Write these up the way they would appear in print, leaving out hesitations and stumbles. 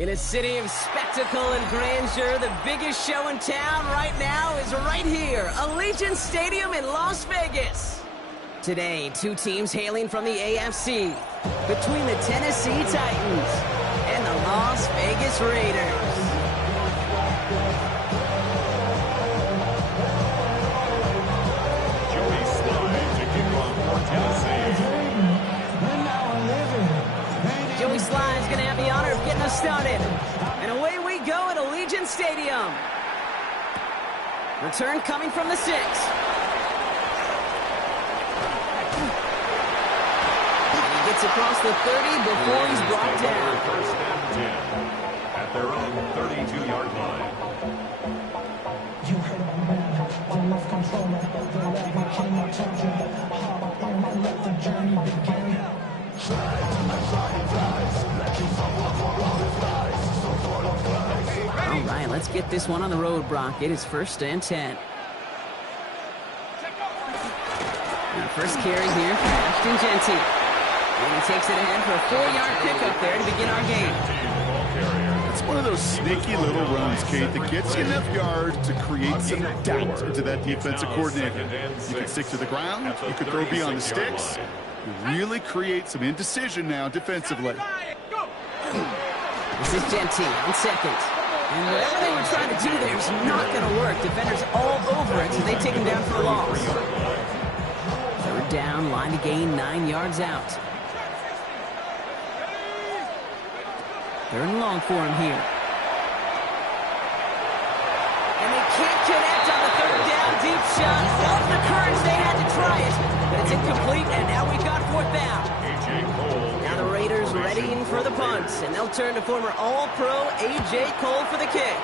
In a city of spectacle and grandeur, the biggest show in town right now is right here, Allegiant Stadium in Las Vegas. Today, two teams hailing from the AFC, between the Tennessee Titans and the Las Vegas Raiders. Joey Slye to kick off for Tennessee. Joey Slye is going to have the honor of getting us started. And away we go at Allegiant Stadium. Return coming from the 6. And he gets across the 30 before he's brought down. First and 10 at their own 32-yard line. You heard of a man, the left controller, the left my king, I told you, hop on and let the journey begin. All right, let's get this one on the road, Brock. It is first and 10. Now, first carry here for Ashton Jeanty. And he takes it ahead for a 4-yard pickup there to begin our game. It's one of those sneaky little runs, Kate, that gets you enough yards to create some doubt into that defensive coordinator. You can stick to the ground, you can throw beyond the sticks. You really create some indecision now defensively. This is Jeanty on second. And whatever they were trying to do there is not going to work. Defenders all over it, so they take him down for a loss. Third down, line to gain 9 yards out. Third and long for him here. And they can't connect on the third down deep shot. Love the courage they had to try it. But it's incomplete, and now we've got fourth down. Now the Raiders readying for the punt, and they'll turn to former All-Pro A.J. Cole for the kick.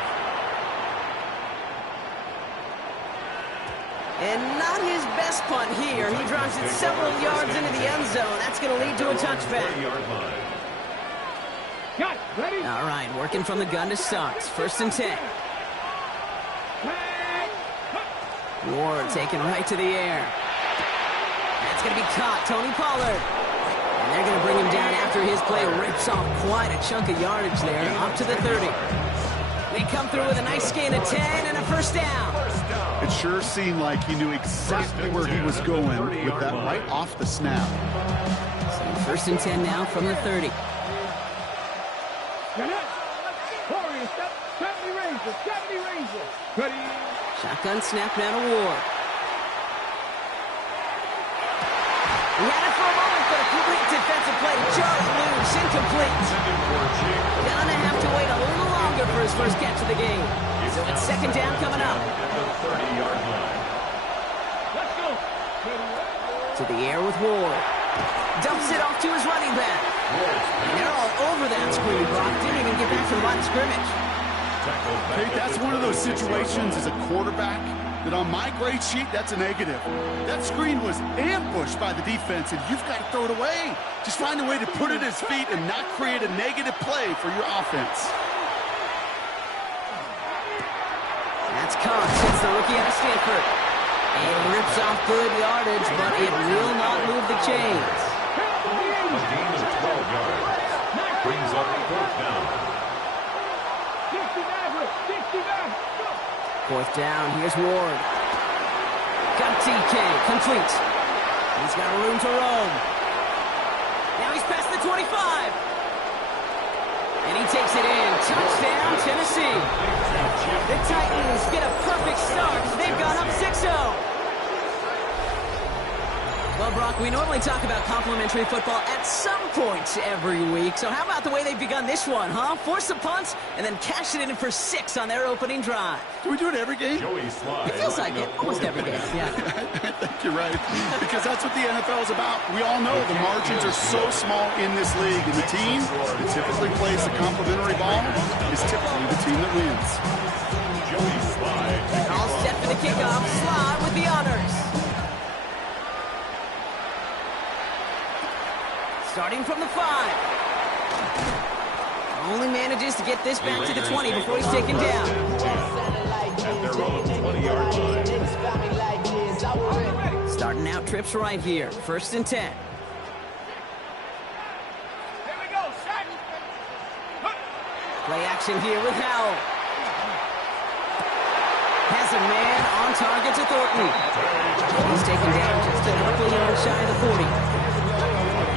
And not his best punt here. He drives it several yards into the end zone. That's going to lead to a touchback. All right, working from the gun to start. First and 10. Ward taken right to the air. That's going to be caught. Tony Pollard. And they're going to bring him down after his play rips off quite a chunk of yardage there, up to the 30. They come through with a nice gain of 10 and a first down. It sure seemed like he knew exactly where he was going with that right off the snap. So first and 10 now from the 30. Shotgun snap now to Ward. He had it for a moment, but a complete defensive play. Just loose, incomplete. Gonna have to wait a little longer for his first catch of the game. So it's second down coming up. To the air with Ward. Dumps it off to his running back. And they're all over that screen. Brock didn't even get back to the line of scrimmage. Kate, that's one of those situations as a quarterback that on my grade sheet, that's a negative. That screen was ambushed by the defense, and you've got to throw it away. Just find a way to put it at his feet and not create a negative play for your offense. That's caught since the rookie out of Stanford. And rips off good yardage, but it will not move the chains. A gain of 12 yards. Brings up fourth down. Fourth down, here's Ward. Got TK, complete. He's got room to roam. Now he's past the 25. And he takes it in. Touchdown, Tennessee. The Titans get a perfect start. They've gone up 6-0. Well, Brock, we normally talk about complimentary football at some point every week. So how about the way they've begun this one, huh? Force a punt and then cash it in for 6 on their opening drive. Do we do it every game? It feels like it. Almost every game, yeah. I think you're right. Because that's what the NFL is about. We all know the margins are so small in this league. And the team that typically plays the complimentary ball is typically the team that wins. All set for the kickoff. Slye with the honors. Starting from the 5. Only manages to get this back to the 20 before he's taken down. At their own 20-yard line. Starting out trips right here. First and 10. Play action here with Howell. Has a man on target to Thornton. He's taken down just a couple yards shy of the 40.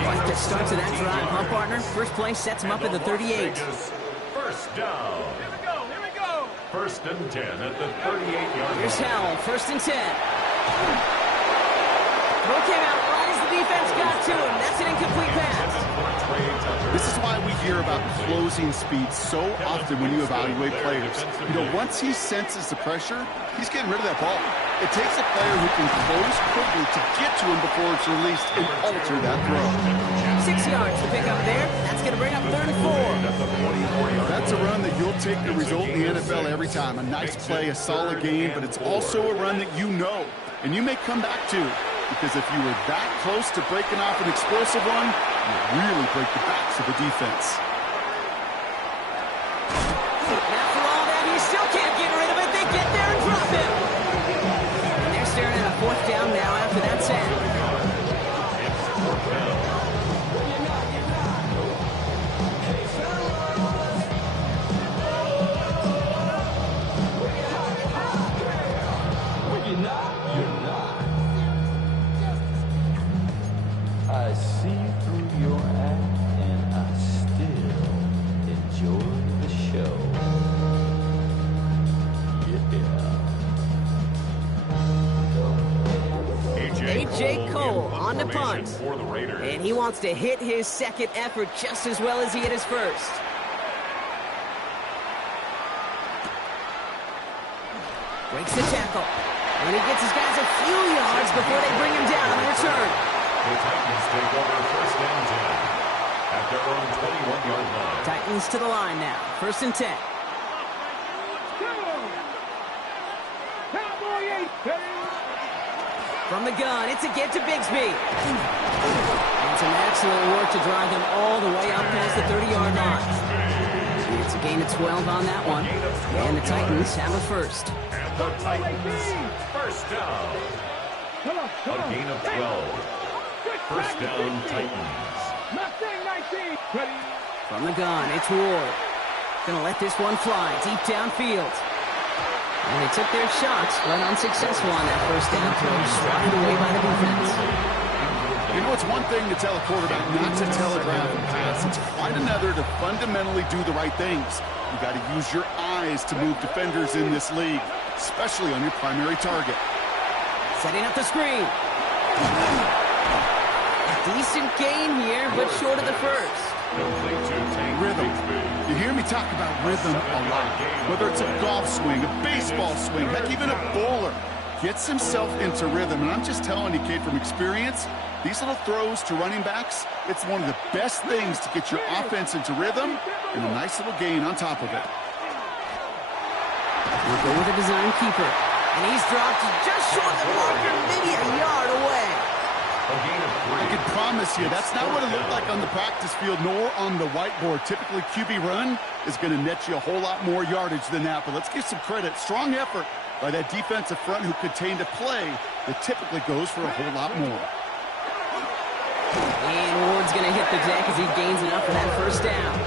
Quite the start to that drive, huh, partner? First play sets him up at the 38. First down. Here we go. First and 10 at the 38-yard line. Here's Howell, first and 10. Throw came out right as the defense got to him. That's an incomplete pass. This is why we hear about closing speed so often when you evaluate players. You know, once he senses the pressure, he's getting rid of that ball. It takes a player who can close quickly to get to him before it's released and alter that throw. 6 yards to pick up there. That's going to bring up 3rd and 4. That's a run that you'll take the result in the NFL every time. A nice play, a solid game, but it's also a run that you know and you may come back to. Because if you were that close to breaking off an explosive one, you really break the backs of the defense. Now for all that, he still can't get rid of it. They get there and drop him. And they're staring at a 4th down now after that sack. I see through your act, and I still enjoy the show. Yeah. A.J. Cole on the punt. And he wants to hit his second effort just as well as he hit his first. Breaks the tackle. And he gets his guys a few yards before they bring him down on the return. The Titans take over first and 10 at their own 21-yard line. Titans to the line now. First and 10. From the gun, it's a get to Bigsby. And some excellent work to drive them all the way up past the 30-yard line. It's a gain of 12 on that one. And the Titans have a first. And the Titans, first down. A gain of 12. First down, Titans. From the gun, it's Ward. Gonna let this one fly deep downfield. And they took their shots, but unsuccessful on that first down throw, swatted away by the defense. You know, it's one thing to tell a quarterback not to telegraph and pass. It's quite another to fundamentally do the right things. You got to use your eyes to move defenders in this league, especially on your primary target. Setting up the screen. Decent gain here, but short of the first. Rhythm. You hear me talk about rhythm a lot. Whether it's a golf swing, a baseball swing, heck, even a bowler gets himself into rhythm. And I'm just telling you, kid, from experience, these little throws to running backs, it's one of the best things to get your offense into rhythm and a nice little gain on top of it. We'll go with a design keeper. And he's dropped just short of the marker, maybe a yard away. I can promise you, that's not what it looked like on the practice field nor on the whiteboard. Typically, QB run is going to net you a whole lot more yardage than that. But let's give some credit. Strong effort by that defensive front who contained a play that typically goes for a whole lot more. And Ward's going to hit the deck as he gains enough for that first down.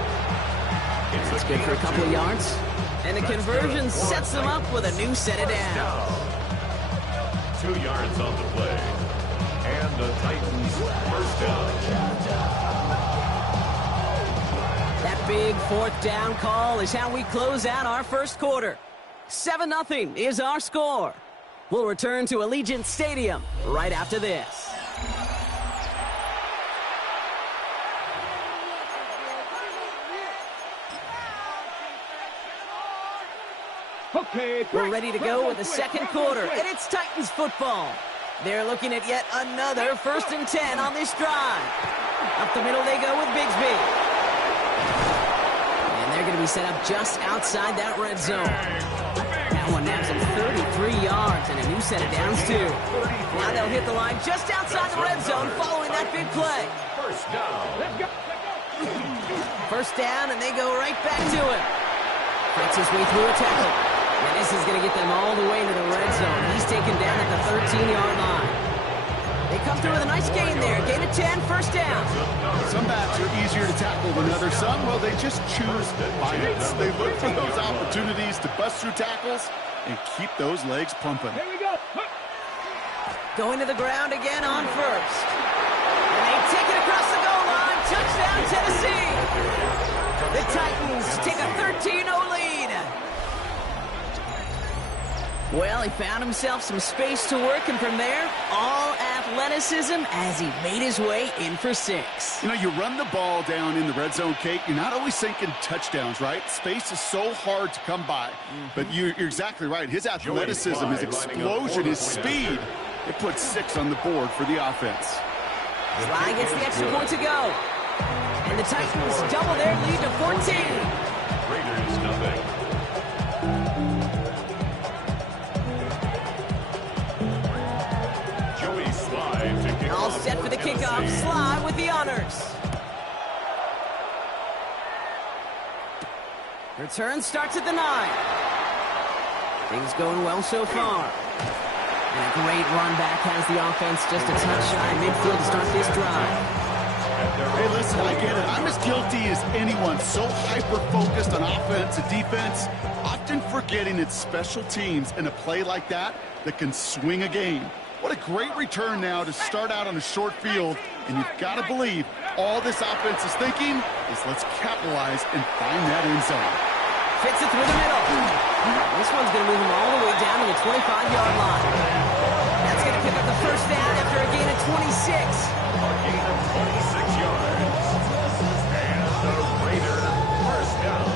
That's good for a couple of yards. And the conversion sets them up with a new set of downs. 2 yards on the play. And the Titans first down. That big 4th down call is how we close out our first quarter. 7-0 is our score. We'll return to Allegiant Stadium right after this. We're ready to go with the second quarter, and it's Titans football. They're looking at yet another 1st and 10 on this drive. Up the middle they go with Bigsby. And they're going to be set up just outside that red zone. That one nabs them 33 yards and a new set of downs, too. Now they'll hit the line just outside the red zone following that big play. First down. First down, and they go right back to it. Fights his way through a tackle. And this is going to get them all the way into the red zone. He's taken down at the 13-yard line. They come through with a nice gain there. Gain of 10, first down. Some backs are easier to tackle than others. Some, well, they just choose violence. They look for those opportunities to bust through tackles and keep those legs pumping. Here we go. Going to the ground again on first. And they take it across the goal line. Touchdown, Tennessee. The Titans take a 13-0 lead. Well, he found himself some space to work, and from there, all athleticism as he made his way in for 6. You know, you run the ball down in the red zone, Kate, you're not always thinking touchdowns, right? Space is so hard to come by. But you're exactly right. His athleticism, his explosion, his speed, it puts 6 on the board for the offense. Sly gets the extra point to go. And the Titans double their lead to 14. Raiders nothing. Joey Sly to kick All off set for the kickoff. Tennessee. Sly with the honors. Return starts at the 9. Things going well so far. And a great run back has the offense just a touch shy of midfield to start this drive. Hey, listen, I get it. I'm as guilty as anyone. So hyper-focused on offense and defense, often forgetting it's special teams in a play like that that can swing a game. What a great return now to start out on a short field, and you've got to believe all this offense is thinking is let's capitalize and find that end zone. Fits it through the middle. This one's going to move him all the way down to the 25-yard line. That's going to pick up the first down after a gain of 26. A gain of 26 yards. And the Raider first down.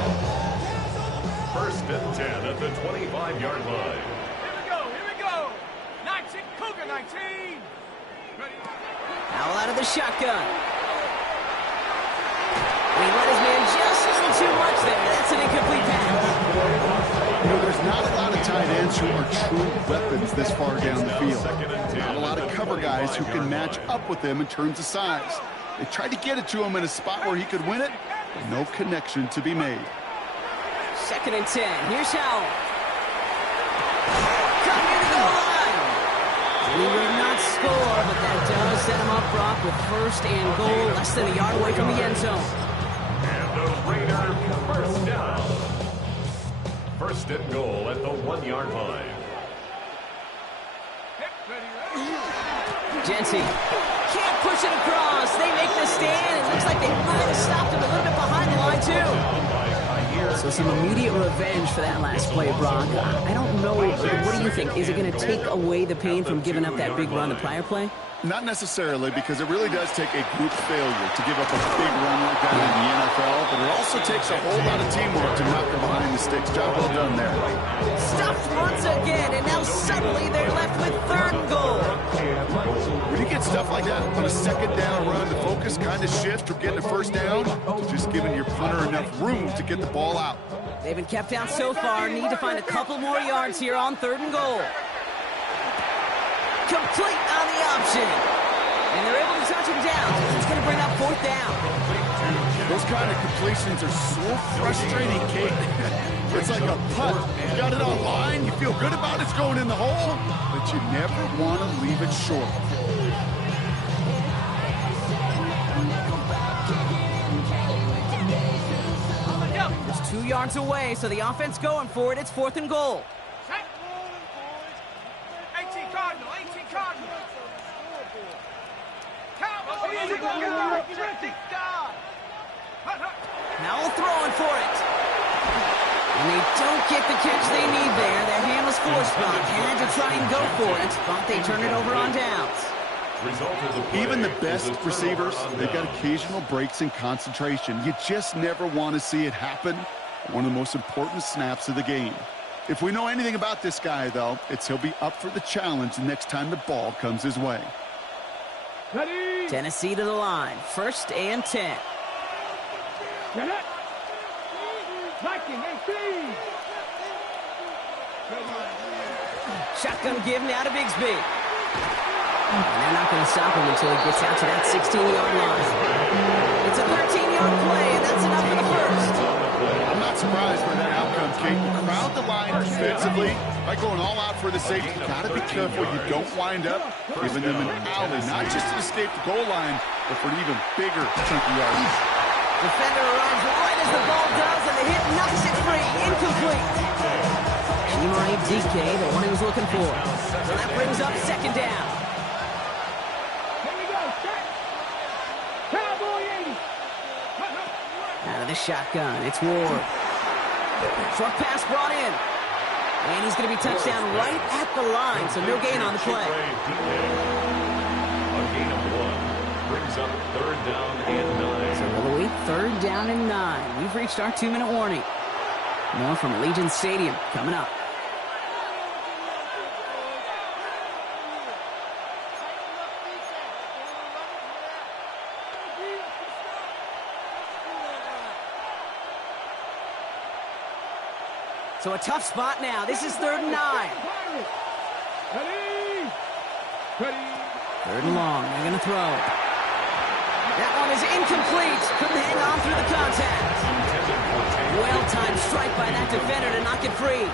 First and 10 at the 25-yard line. Here we go. 19, Cougar 19. Ready? Howell out of the shotgun. He let his man just a little too much there. That's an incomplete pass. You know, there's not a lot of tight ends who are true weapons this far down the field. Not a lot of cover guys who can match up with them in terms of size. They tried to get it to him in a spot where he could win it, but no connection to be made. Second and 10. Here's Howell. Coming to the goal line. He would not score, but that does set him up, Brock, with first and goal, less than a yard away from the end zone. And the Raider first down. First and goal at the 1-yard line. Genty can't push it across. They make the stand. It looks like they might have stopped him a little bit behind the line, too. So some immediate revenge for that last play, Brock. I don't know. What do you think? Is it going to take away the pain from giving up that big run the prior play? Not necessarily, because it really does take a group failure to give up a big run like that in the NFL, but it also takes a whole lot of teamwork to knock them behind the sticks. Job well done there. Stuffed once again, and now suddenly they're left with third and goal. When you get stuff like that on a second down run, the focus kind of shifts from getting a first down to just giving your punter enough room to get the ball out. They've been kept out so far. Need to find a couple more yards here on third and goal. Complete on the option. And they're able to touch him down. It's going to bring up fourth down. Those kind of completions are so frustrating, Kate. It's like a putt. You got it on line, you feel good about it's going in the hole, but you never want to leave it short. It's 2 yards away, so the offense going for it. It's fourth and goal. 18 Cardinal, 18 Cardinal. Howell throwing for it. And they don't get the catch they need there. Their hand was forced, Brock. Had to try and go for it, but they turn it over on downs. Even the best receivers, they've got occasional breaks in concentration. You just never want to see it happen. One of the most important snaps of the game. If we know anything about this guy, though, it's he'll be up for the challenge the next time the ball comes his way. Ready? Tennessee to the line. First and 10. Get it. Viking 18. Shotgun give now to Bigsby. And they're not going to stop him until he gets out to that 16-yard line. It's a 13-yard play, and that's enough for the first. I'm not not surprised by that outcome, Kate. You crowd the line defensively by going all out for the safety. You got to be careful you don't wind up giving them an alley, not just to escape the goal line, but for an even bigger chunky yardage. Defender arrives right as the ball does, and the hit knocks it free. Incomplete. Chimere Dike, the one he was looking for. So that brings up second down. Out of the shotgun, it's Ward. Short pass brought in. And he's going to be touchdown right at the line, so no gain on the play. A gain of 1 brings up third down and 9. So we'll wait third down and 9. We've reached our 2-minute warning. More from Allegiant Stadium coming up. So a tough spot now. This is third and 9. Third and long. They're going to throw. That one is incomplete. Couldn't hang on through the contact. Well-timed strike by that defender to knock it free.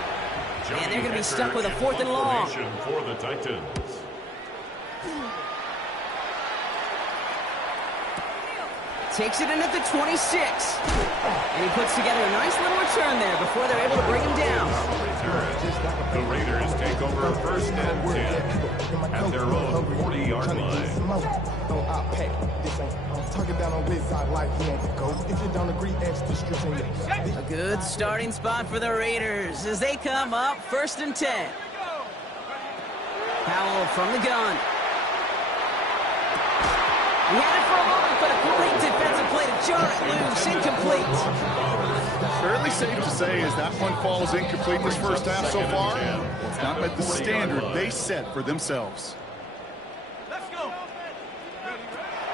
And they're going to be stuck with a fourth and long. For the Titans. Takes it in at the 26. And he puts together a nice little return there before they're able to bring him down. The Raiders take over first and 10 at their own 40-yard line. A good starting spot for the Raiders as they come up first and 10. Powell from the gun. He had it for a moment, but a great defensive play to jar it loose. Incomplete. Fairly safe to say as that one falls incomplete this first half so far, it's not met the standard they set for themselves. Let's go.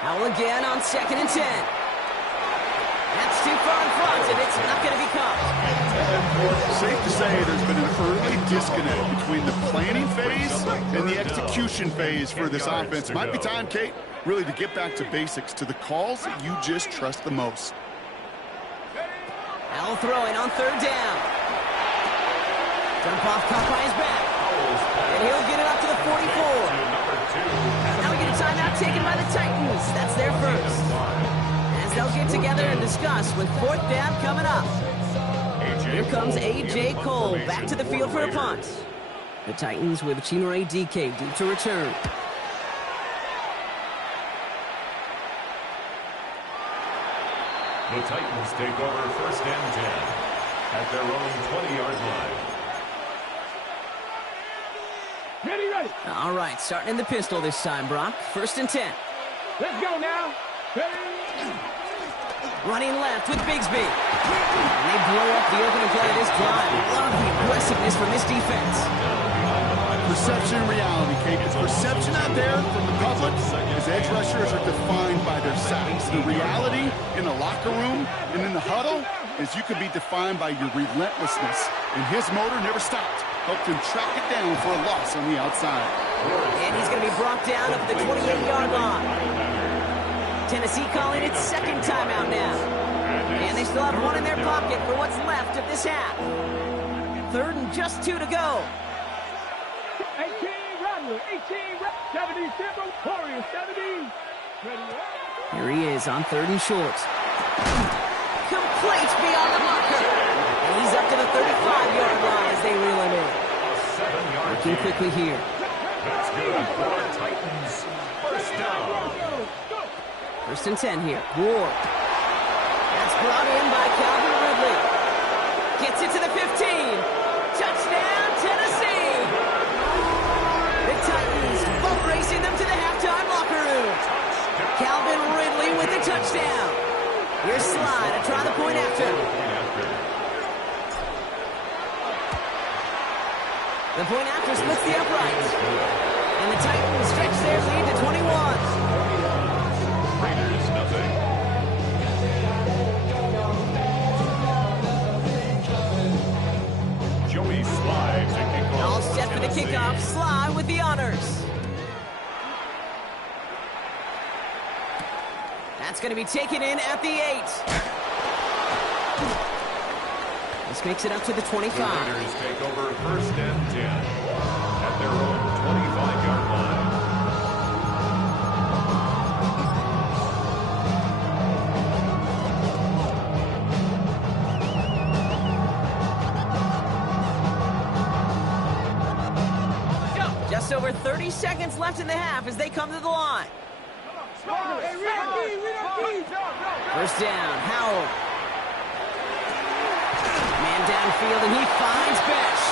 Powell again on second and 10. That's too far in front, and it's not going to be caught. Safe to say there's been an early disconnect between the planning phase and the execution phase for this offense. Might be time, Kate, really to get back to basics, to the calls that you just trust the most. Powell throwing on third down. Dump off caught by his back. And he'll get it up to the 44. Now we get a timeout taken by the Titans. That's their first. As they'll get together and discuss with fourth down coming up. Here comes A.J. Cole back to the field for a punt. The Titans with Chimere Dike deep to return. The Titans take over first and 10 at their own 20-yard line. Ready. All right, starting in the pistol this time, Brock. First and 10. Let's go now. Ready. Running left with Bigsby. And they blow up the opening play of this drive. Love the aggressiveness from this defense. Perception and reality, Kate. It's perception out there from the public as edge rushers are defined by their size. The reality in the locker room and in the huddle is you can be defined by your relentlessness. And his motor never stopped. Helped him track it down for a loss on the outside. And he's going to be brought down up at the 28-yard line. Tennessee calling its second timeout now. And they still have one in their pocket for what's left of this half. Third and just 2 to go. 18 Rattler, 70 Timber, Warrior 70. Here he is on third and short. Complete beyond the marker. And he's up to the 35-yard line as they reel him in. Working quickly here. That's good for the Titans. First down. First and 10 here. Ward. That's brought in by Calvin Ridley. Gets it to the 15. Touchdown, Tennessee. The Titans boat racing them to the halftime locker room. Calvin Ridley with the touchdown. Here's Sly to try the point after. The point after splits the uprights. And the Titans stretch their lead to 21. Raiders nothing. Joey Sly to kick off. All set for the kickoff. Sly with the honors. That's going to be taken in at the 8. This makes it up to the 25. The Raiders take over 1st and 10 at their own 25-yard line. Just over 30 seconds left in the half as they come to the line. First down, Howell. Man downfield, and he finds Besh.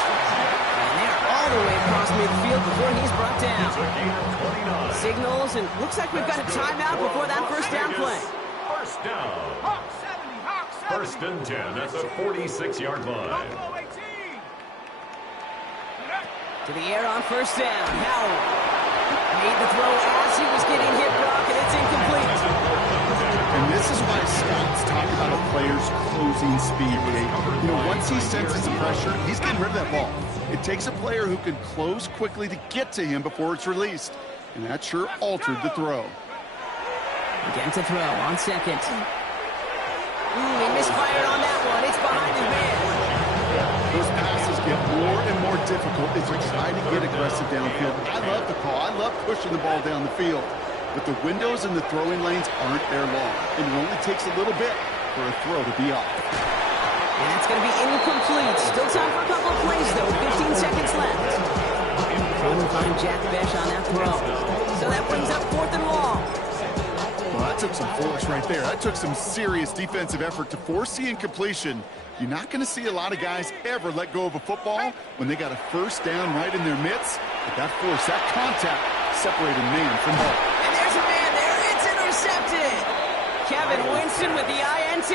And they're all the way across midfield before he's brought down. Signals, and looks like we've got a timeout before that first down play. First down. 1st and 10 at the 46-yard line. To the air on first down. Howell made the throw as he was getting hit, Brock, and it's incomplete. And this is why scouts talk about a player's closing speed. You know, once he senses the pressure, he's getting rid of that ball. It takes a player who can close quickly to get to him before it's released. And that sure altered the throw. Again to throw on second. He misfired on that one. It's behind his man. Those passes get more and more difficult as you try to get aggressive downfield. I love the call. I love pushing the ball down the field. But the windows in the throwing lanes aren't there long. And it only takes a little bit for a throw to be off. And that's going to be incomplete. Still time for a couple of plays, though. 15 seconds left. Couldn't find Jack Besh on that throw. So that brings up 4th and long. Well, that took some force right there. That took some serious defensive effort to force the incompletion. You're not going to see a lot of guys ever let go of a football when they got a first down right in their midst. But that force, that contact, separated man from ball. And there's a man there. It's intercepted. Kevin Winston with the INT.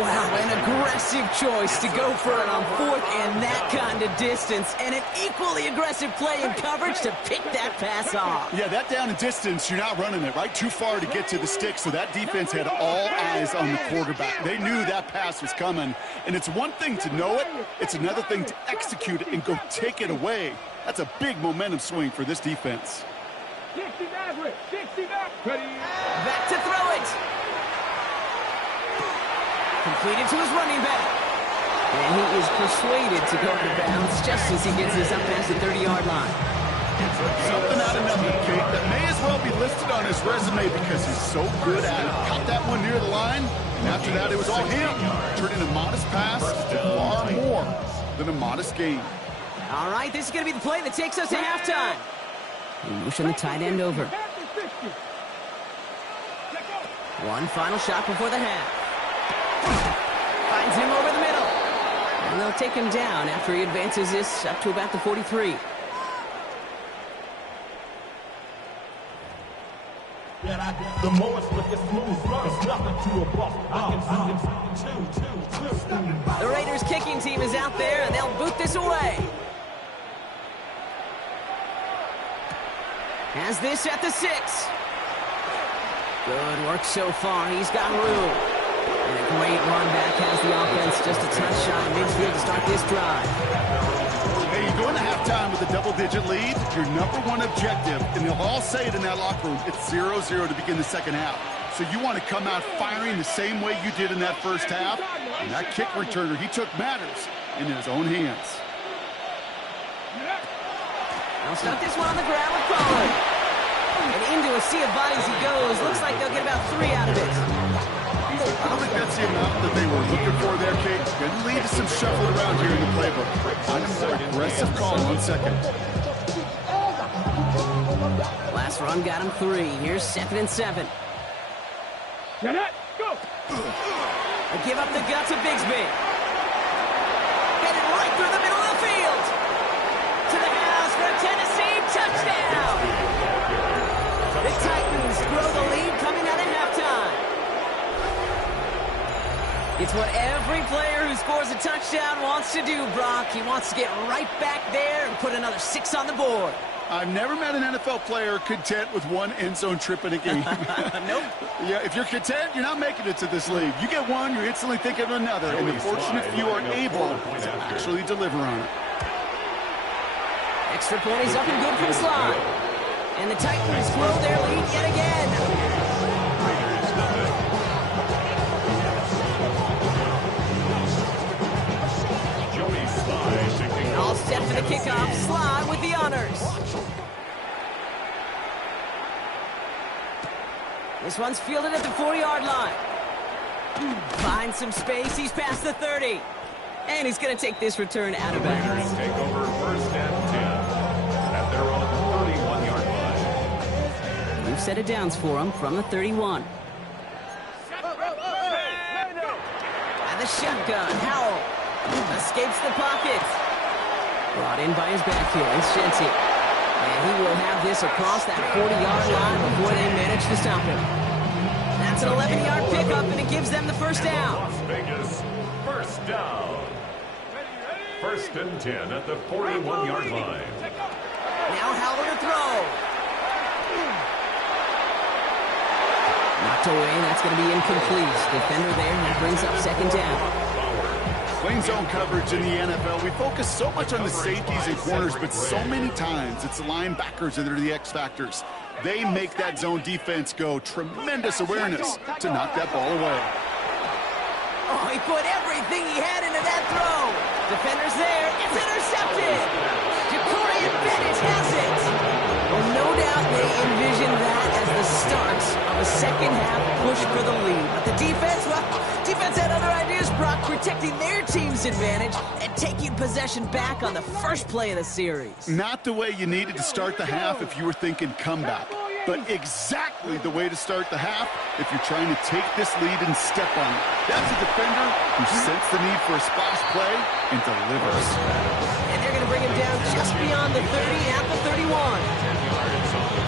Wow, an aggressive choice to go for it on 4th and that kind of distance. And an equally aggressive play in coverage to pick that pass off. Yeah, that down and distance, you're not running it, right? Too far to get to the stick, so that defense had all eyes on the quarterback. They knew that pass was coming. And it's one thing to know it. It's another thing to execute it and go take it away. That's a big momentum swing for this defense. Back to throw it. Completed to his running back. And he is persuaded to go out of bounds just as he gets this up past the 30-yard line. Something out of nothing, Kate, that may as well be listed on his resume because he's so good at it. Caught that one near the line, and after that it was all him, turning a modest pass to far more than a modest gain. All right, this is going to be the play that takes us to halftime. Motion the tight end over. One final shot before the half. Finds him over the middle. And they'll take him down after he advances this up to about the 43. The moments look as smooth, there's nothing to a ball. The Raiders kicking team is out there, and they'll boot this away. Has this at the 6. Good work so far. He's got room. And a great run back has the offense just a touch shy of midfield to start this drive. Hey, you go into halftime with a double-digit lead, your number one objective, and they'll all say it in that locker room, it's 0-0 to begin the second half. So you want to come out firing the same way you did in that first half. And that kick returner, he took matters in his own hands. They'll start this one on the ground with Pollard. And into a sea of bodies he goes. Looks like they'll get about 3 out of it. I don't think that's the amount that they were looking for there, Kate. Going to lead to some shuffling around here in the playbook. Find a more aggressive call on second. Last run got him 3. Here's 2nd and 7. Get it, go! They give up the guts of Bigsby. Headed right through the middle of the field. To the house for a Tennessee touchdown. The Titans grow the lead coming out of halftime. It's what every player who scores a touchdown wants to do, Brock. He wants to get right back there and put another 6 on the board. I've never met an NFL player content with one end zone trip in a game. Nope. Yeah, if you're content, you're not making it to this league. You get one, you're instantly thinking of another, and the fortunate few are able to actually deliver on it. Extra point is up and good from Slide. And the Titans grow their lead yet again. This one's fielded at the 4-yard line. Finds some space. He's past the 30. And he's going to take this return out of bounds. Raiders take over first and 10 at their own 31-yard line. We've set it downs for him from the 31. And the shotgun. Howell escapes the pocket. Brought in by his back here. It's Shenty. And he will have this across that 40-yard line before they manage to stop him. That's an 11-yard pickup, and it gives them the first down. Las Vegas, first down. First and 10 at the 41-yard line. Now Howell to throw. Knocked away, that's going to be incomplete. Defender there, that brings up second down. Playing zone coverage in the NFL, we focus so much on the safeties and corners, but so many times it's the linebackers that are the X factors. They make that zone defense go. Tremendous awareness to knock that ball away. Oh, he put everything he had into that throw. Defender's there. It's intercepted. Jacorian Bennett has it. Well, no doubt they envisioned that as the start of a second-half push for the lead. But the defense, well, defense had other ideas, Brock, protecting their team's advantage and taking possession back on the first play of the series. Not the way you needed to start the half if you were thinking comeback, but exactly the way to start the half if you're trying to take this lead and step on it. That's a defender who sensed the need for a splash play and delivers. And they're going to bring him down just beyond the 30 at the 31.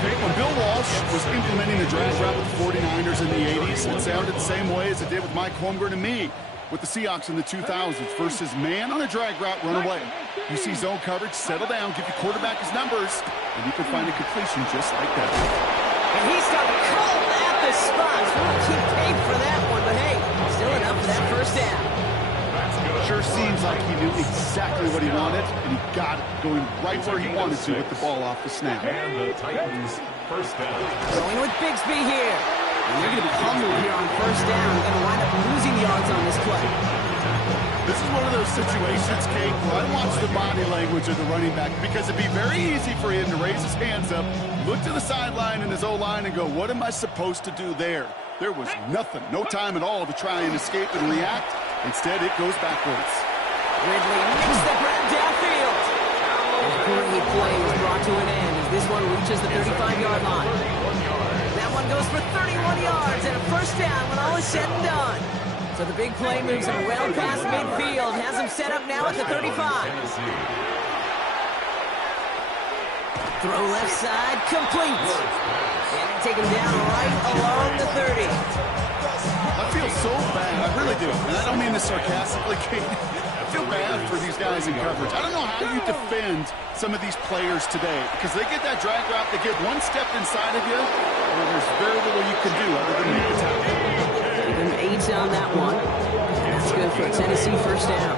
When Bill Walsh was implementing the drag route with the 49ers in the 80s, it sounded the same way as it did with Mike Holmgren and me with the Seahawks in the 2000s versus man on a drag route, run away. You see zone coverage, settle down, give your quarterback his numbers, and you can find a completion just like that. And he's got cold at the spot. He paid for that one, but hey, still enough for that first down. Sure seems like he knew exactly what he wanted, and he got it, going right where he wanted to with the ball off the snap. And the Titans, first down. Going with Bigsby here. And they're going to be humbled here on first down. They're going to wind up losing yards on this play. This is one of those situations, Kate, where I watch the body language of the running back because it'd be very easy for him to raise his hands up, look to the sideline in his O-line and go, what am I supposed to do there? There was nothing, no time at all to try and escape and react. Instead, it goes backwards. Ridley makes the grab downfield. And a great play is brought to an end as this one reaches the 35-yard line. That one goes for 31 yards and a first down when all is said and done. So the big play moves him well past midfield, has him set up now at the 35. Throw left side, complete. And they take him down right along the 30. I feel so bad, I really do, and I don't mean this sarcastically, Kate. I feel bad for these guys in coverage. I don't know how you defend some of these players today, because they get that drag route, they get one step inside of you, and there's very little you can do other than make a tackle. Even 8 on that one. That's good for a Tennessee first down.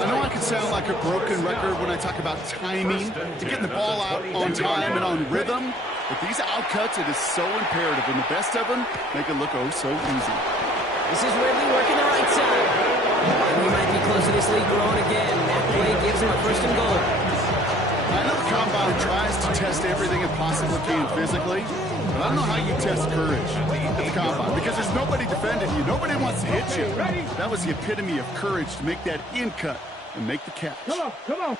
I know I can sound like a broken record when I talk about timing, to getting the ball out on time and on rhythm, but these outcuts, it is so imperative, and the best of them make it look oh so easy. This is Ridley working the right side. And he might be close to this lead growing again. That play gives him a first and goal. I know the combine tries to test everything it possibly can physically, but I don't know how you test courage at the combine, because there's nobody defending you. Nobody wants to hit you. That was the epitome of courage, to make that in cut and make the catch. Come on.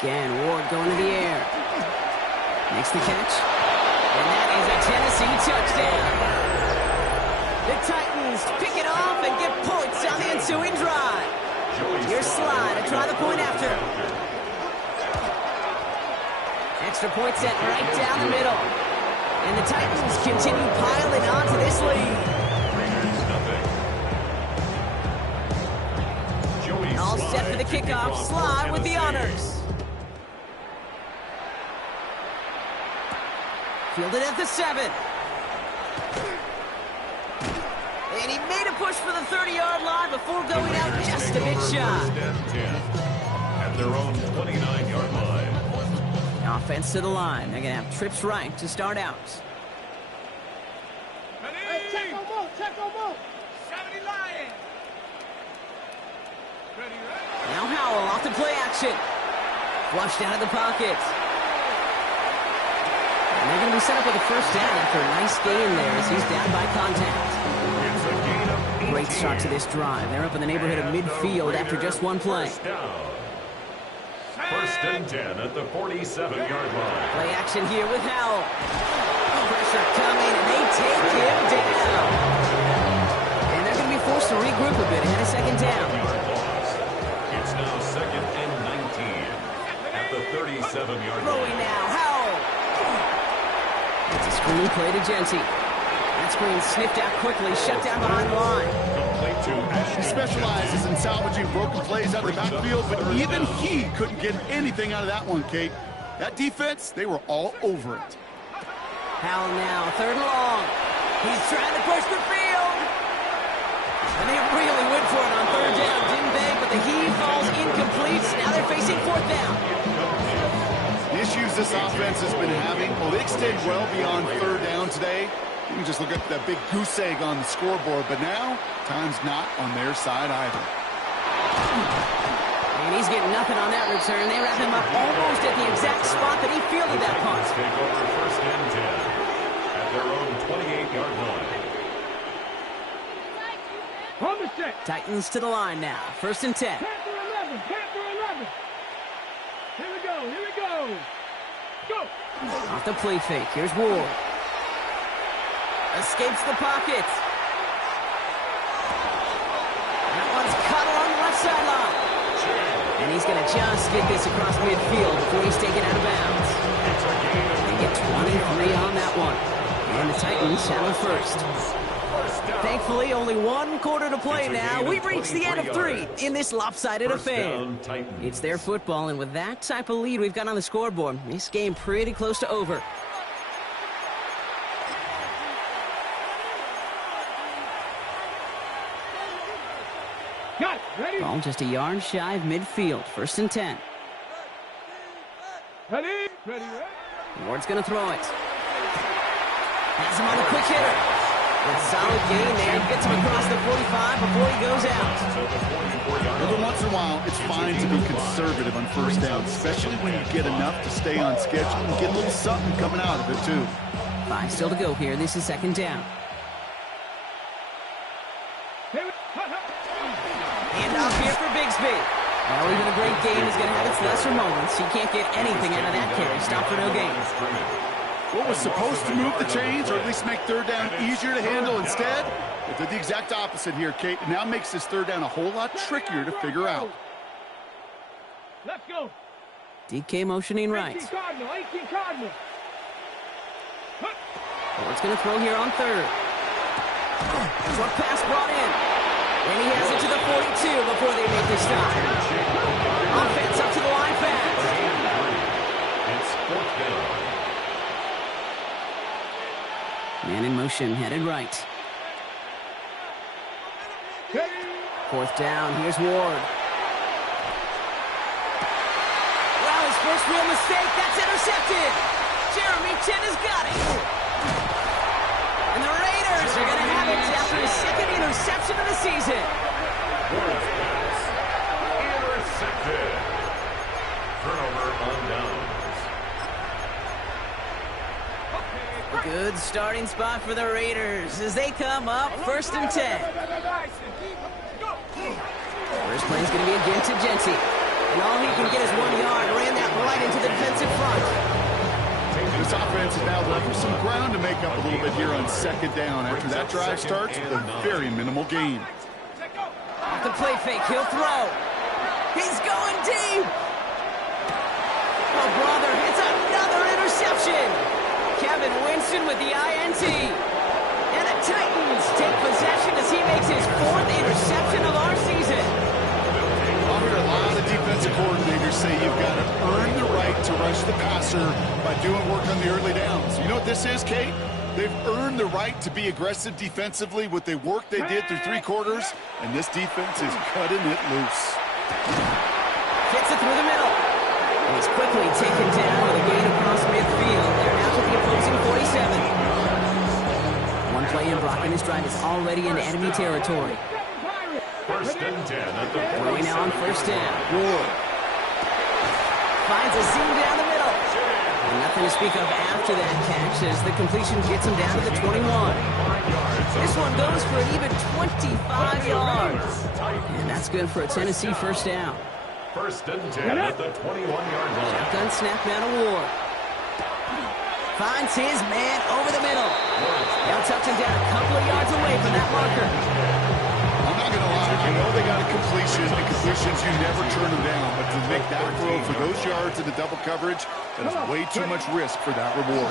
Again, Ward going to the air. Makes the catch. And that is a Tennessee touchdown. The Titans pick it off and get points on the ensuing drive. Here's Sly to try the point after. Extra point set right down the middle. And the Titans continue piling on to this lead. All set for the kickoff. Sly with the honors. Fielded at the 7. And he made a push for the 30-yard line before going out just a bit shy. At their own 29-yard line. Offense to the line. They're going to have trips right to start out. Check on move. 70 Lions. Now Howell off to play action. Flushed out of the pocket. And They're going to be set up with a first down after a nice gain there as he's down by contact. It's a gain of 18. Great start to this drive. They're up in the neighborhood of midfield after just one play. First and 10 at the 47-yard line. Play action here with Howell. Pressure coming, and they take him down. And they're going to be forced to regroup a bit ahead of second down. Yard loss. It's now second and 19 at the 37-yard Throwing line. now, Howell. It's a screen play to Genty. That screen sniffed out quickly, shut down behind the line. Complete to He Ashton specializes in salvaging broken plays out of the backfield, but even he couldn't get anything out of that one, Kate. That defense, they were all over it. Howell now, third and long. He's trying to push the field. And they really went for it on third down, didn't they? But the heave falls incomplete. Now they're facing fourth down. The issues this offense has been having, well, they extend well beyond third down today. You can just look at that big goose egg on the scoreboard, but now, time's not on their side either. And he's getting nothing on that return. They wrap him up almost at the exact spot that he fielded that punt. take over first and 10 at their own 28-yard line. Titans to the line now. First and 10. Panther 11, Panther 11. Here we go, here we go. Go. Off the play fake. Here's Ward. Escapes the pocket. That one's caught along the left sideline. And he's going to just get this across midfield before he's taken out of bounds. They get 23 on that one. And the Titans have a first. Thankfully, only one quarter to play now. We've reached the end of 3 in this lopsided First affair. down, Titans. It's their football, and with that type of lead we've got on the scoreboard, this game pretty close to over. Got it, ready? Ball just a yard shy of midfield. First and 10. Ready, ready, ready. Ward's going to throw it. Has him on a quick hitter. A solid gain there. Gets him across the 45 before he goes out. Every once in a while, it's fine to be conservative on first down, especially when you get enough to stay on schedule and get a little something coming out of it, too. 5 still to go here. This is second down. Hand off here for Bigsby. Well, even a great game is going to have its lesser moments. He can't get anything out of that carry. Stop for no gain. What was supposed to move the chains, or at least make third down easier to handle instead, it did the exact opposite here, Kate. It now makes this third down a whole lot trickier to figure out. Let's go. DK motioning right. 18 Cardinal, 18 Cardinal. Ward's going to throw here on third. Short pass brought in. And he has it to the 42 before they make the stop. Offense up to the line fast. It's fourth down. Man in motion, headed right. Fourth down, here's Ward. Wow, his first real mistake, that's intercepted. Jeremy Chin has got it. And the Raiders are going to have it after his second interception of the season. Ward's pass intercepted. Turnover on downs. Good starting spot for the Raiders as they come up first and 10. First play is going to be again to Genty. And all he can get is 1 yard. Ran that right into the defensive front. This offense is now left with some ground to make up a little bit here on second down. After that drive starts with a very minimal gain. Off the play fake, he'll throw. He's going deep. Oh, brother, it's another interception. Kevin Winston with the INT. And the Titans take possession as he makes his 4th interception of our season. I'll hear a lot of defensive coordinators say you've got to earn the right to rush the passer by doing work on the early downs. You know what this is, Kate? They've earned the right to be aggressive defensively with the work they did through 3 quarters, and this defense is cutting it loose. Gets it through the middle. And he's quickly taken down with a gain across midfield. They're now to the opposing 47. One play in blocking his drive is already into enemy territory. First and 10 at the Throwing now on first down. Ward finds a seam down the middle. And Nothing to speak of after that catch as the completion gets him down to the 21. This one goes for an even 25 yards. And that's good for a Tennessee first down. First and 10 at the 21-yard line. Shotgun snap down to Ward. Finds his man over the middle. Now tucks him down a couple of yards away from that marker. I'm not going to lie. You know they got a completion, and completions, you never turn them down. But to make that throw for those yards in the double coverage, that is way too much risk for that reward.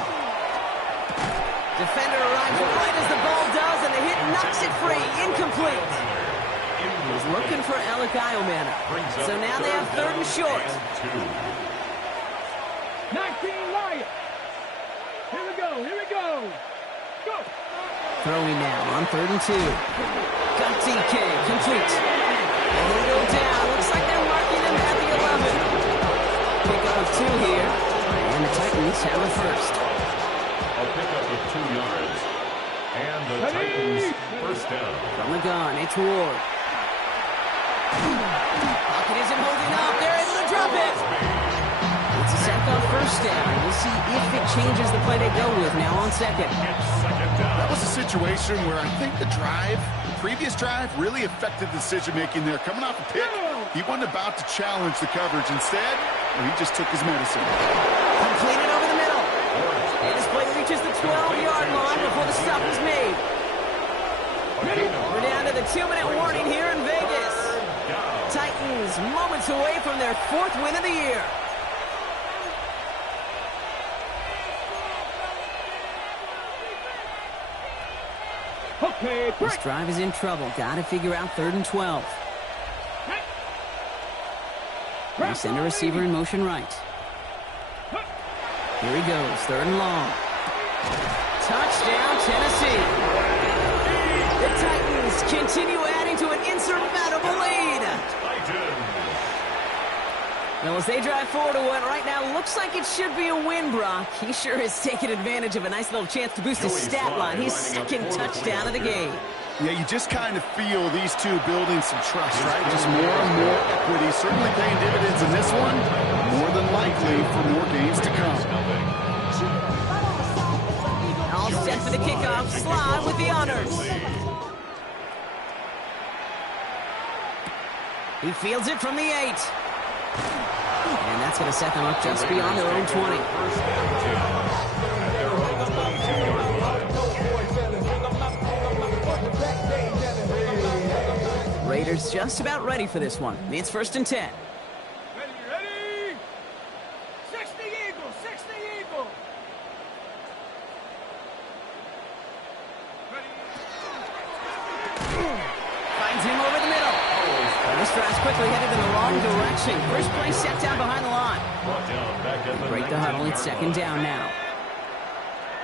Defender arrives right as the ball does, and the hit knocks it free. Incomplete. He's looking for Alec Iomana. So now they have third and short. 19 Lions. Here we go. Here we go. Go. Throwing now on third and 2. Got DK. Complete. And he'll go down. Looks like they're marking him at the 11. Pick up of 2 here. And the Titans have a first. A pickup of 2 yards. And the Titans first down. From the gun, it's Ward. Pocket isn't holding up. They're able to drop it. It's a sack on first down. We'll see if it changes the play they go with now on second. That was a situation where I think the previous drive, really affected decision-making there. Coming off a pick, he wasn't about to challenge the coverage. Instead, he just took his medicine. Completed over the middle. And this play reaches the 12-yard line before the stop is made. We're down to the 2-minute warning here in Vegas. Titans moments away from their 4th win of the year. Okay, This drive is in trouble. Got to figure out third and 12. They send a receiver in motion right. Here he goes, third and long. Touchdown, Tennessee. The Titans continue adding to an insurmountable lead. Now, as they drive forward to what right now looks like it should be a win, Brock, he sure has taken advantage of a nice little chance to boost his stat line. His second touchdown of the game. Yeah, you just kind of feel these two building some trust, right? Just more and more equity. Certainly paying dividends in this one. More than likely for more games to come. All set for the kickoff. Slide with the honors. He fields it from the 8. And that's going to set them up just beyond their own 20. Raiders just about ready for this one. It's first and 10. Ready? 60 Eagles, 60 Eagles. Finds him over the middle. And this drive's quickly headed in the wrong direction. First play set down behind the line. Break the huddle. It's second down now.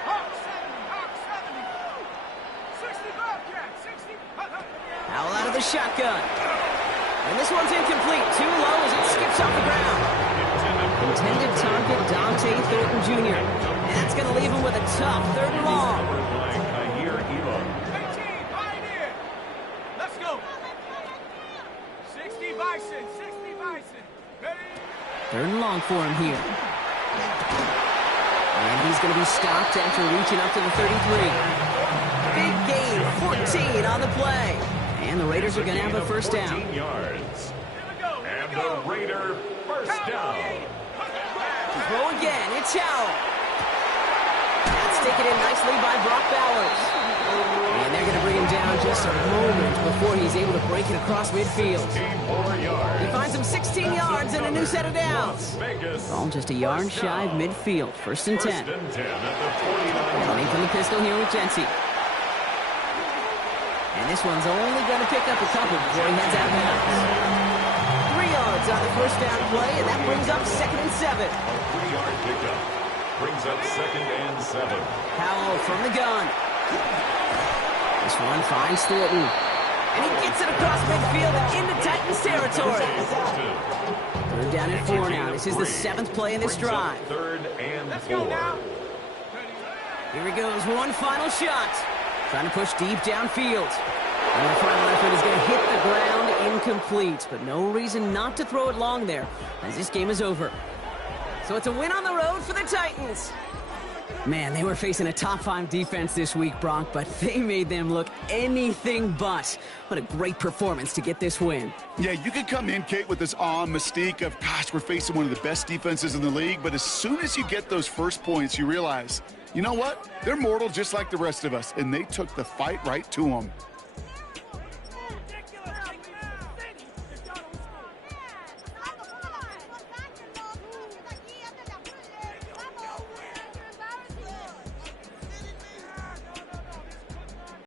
Hawk 70, 60 Bobcat, 60. Howell out of the shotgun. And this one's incomplete. Too low as it skips off the ground. Intended target, Dante Thornton Jr. And that's going to leave him with a tough third and long. 18, Pioneer. Let's go. 60 Bison, 60 Bison. Ready? Third and long for him here. And he's going to be stopped after reaching up to the 33. Big gain, 14 on the play. And the Raiders are going to have a first down. Yards. And the Raider first down. Throw again, it's Howell. That's taken in nicely by Brock Bowers. And they're going to bring him down just a moment before he's able to break it across midfield. He finds him 16 yards and a new set of downs. All just a yard shy of midfield. First and 10. Running from the pistol here with Jency. And this one's only going to pick up a couple before he heads out of bounds. 3 yards on the first down play, and that brings up second and 7. 3-yard pickup brings up second and 7. Howell from the gun. This one finds Thornton. And he gets it across midfield and into Titans territory. Third down and 4 now. This is the 7th play in this drive. Third and 4. Here he goes, one final shot. Trying to push deep downfield. And the final effort is going to hit the ground incomplete. But no reason not to throw it long there, as this game is over. So it's a win on the road for the Titans. Man, they were facing a top-5 defense this week, Bronk, but they made them look anything but. What a great performance to get this win. Yeah, you could come in, Kate, with this awe and mystique of, gosh, we're facing one of the best defenses in the league, but as soon as you get those first points, you realize, you know what? They're mortal just like the rest of us, and they took the fight right to them.